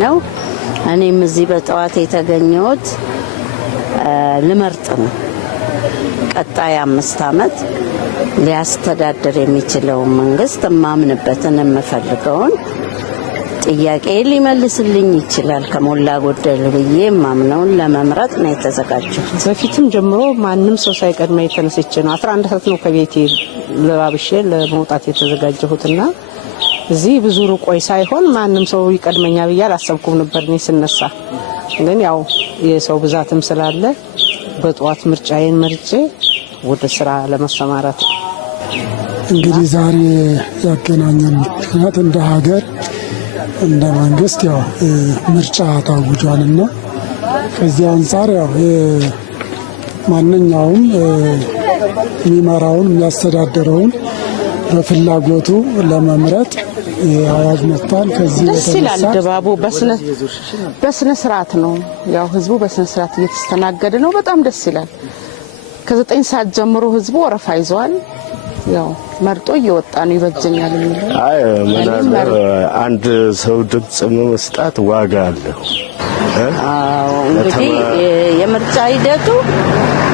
ነው። እኔም እዚህ በጠዋት የተገኘሁት ልመርጥ ነው። ቀጣይ 5 ዓመት ሊያስተዳድር የሚችለው መንግስት ማምንበትን የምፈልገውን ጥያቄ ሊመልስልኝ ይችላል ከሞላ ጎደል ብዬ ማምነውን ለመምረጥ ነው የተዘጋጀሁት። በፊትም ጀምሮ ማንም ሰው ሳይቀድመኝ ተነስቼ ነው 11 ሰዓት ነው ከቤቴ ለባብሼ ለመውጣት የተዘጋጀሁትና እዚህ ብዙ ሩቆይ ሳይሆን ማንም ሰው ይቀድመኛ ብዬ አላሰብኩም ነበር እኔ ስነሳ። ግን ያው የሰው ብዛትም ስላለ በጧት ምርጫዬን መርጬ ወደ ስራ ለመሰማራት እንግዲህ ዛሬ ያገናኘን ምክንያት እንደ ሀገር እንደ መንግስት ያው ምርጫ ታውጇልና ከዚህ አንፃር ያው ማንኛውም የሚመራውን የሚያስተዳድረውን በፍላጎቱ ለመምረጥ አዋጅ መጥቷል። ከዚህ ደስ ይላል። ድባቡ በስነ ስርዓት ነው። ያው ህዝቡ በስነ ስርዓት እየተስተናገደ ነው። በጣም ደስ ይላል። ከ9 ሰዓት ጀምሮ ህዝቡ ወረፋ ይዟል። ያው መርጦ እየወጣ ነው ይበጀኛል የሚለው። ምናልባት አንድ ሰው ድምጽ መስጠት ዋጋ አለው። እንግዲህ የምርጫ ሂደቱ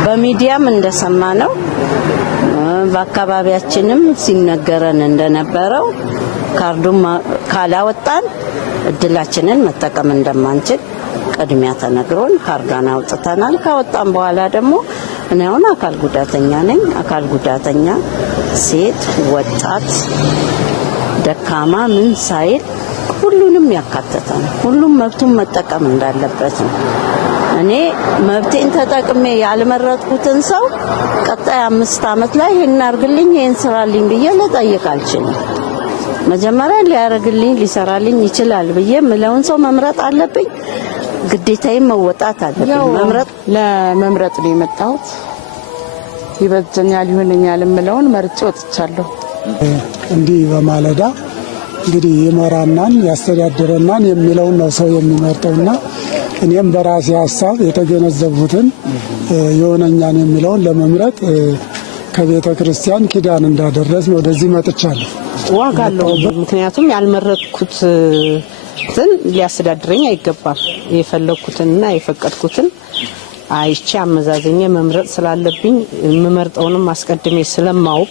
በሚዲያም እንደሰማ ነው በአካባቢያችንም ሲነገረን እንደነበረው ካርዱን ካላወጣን እድላችንን መጠቀም እንደማንችል ቅድሚያ ተነግሮን ካርዳን አውጥተናል። ካወጣን በኋላ ደግሞ እኔ አሁን አካል ጉዳተኛ ነኝ። አካል ጉዳተኛ ሴት፣ ወጣት፣ ደካማ ምን ሳይል ሁሉንም ያካተተ ነው። ሁሉም መብቱን መጠቀም እንዳለበት ነው። እኔ መብቴን ተጠቅሜ ያልመረጥኩትን ሰው ቀጣይ 5 ዓመት ላይ ይሄን አርግልኝ ይሄን ስራልኝ ብዬ ልጠይቅ አልችልም። መጀመሪያ ሊያረግልኝ ሊሰራልኝ ይችላል ብዬ ምለውን ሰው መምረጥ አለብኝ። ግዴታዬን መወጣት አለብኝ። ለመምረጥ ነው የመጣሁት። ይበጀኛል ይሆነኛል ምለውን መርጬ ወጥቻለሁ። እንዲህ በማለዳ እንግዲህ ይመራናን ያስተዳድረናን የሚለውን ነው ሰው የሚመርጠውና እኔም በራሴ ሐሳብ የተገነዘቡትን የሆነኛን የሚለውን ለመምረጥ ከቤተ ክርስቲያን ኪዳን እንዳደረስን ወደዚህ መጥቻለሁ። ዋጋ አለው። ምክንያቱም ያልመረጥኩት ሊያስተዳድረኝ አይገባም። የፈለኩትንና የፈቀድኩትን አይቼ አመዛዘኛ መምረጥ ስላለብኝ የምመርጠውንም አስቀድሜ ስለማውቅ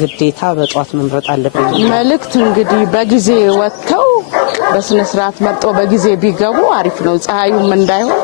ግዴታ በጧት መምረጥ አለብኝ። መልእክት እንግዲህ በጊዜ ወጥተው በስነ ስርዓት መርጠው በጊዜ ቢገቡ አሪፍ ነው። ፀሐዩም እንዳይሆን